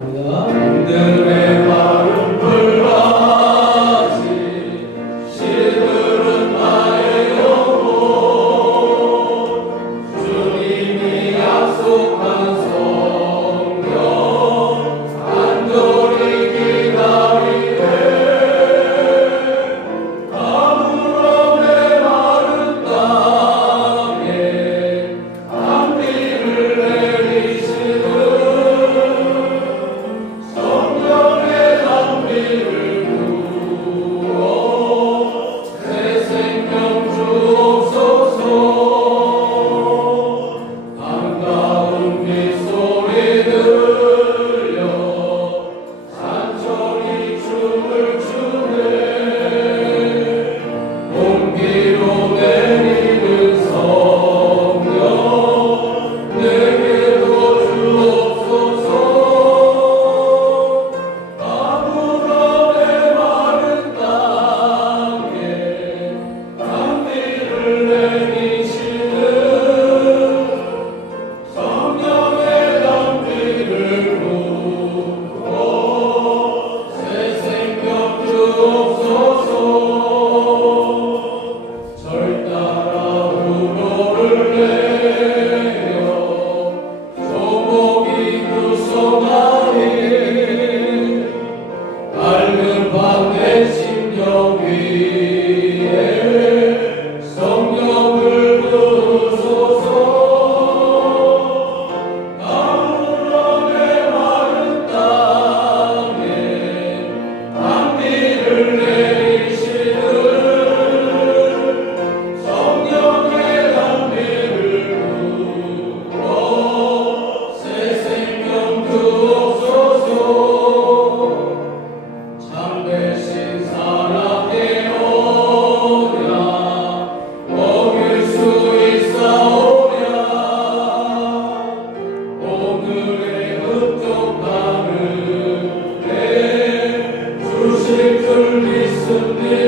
Allah'ım your will. 주실 줄 믿습니다.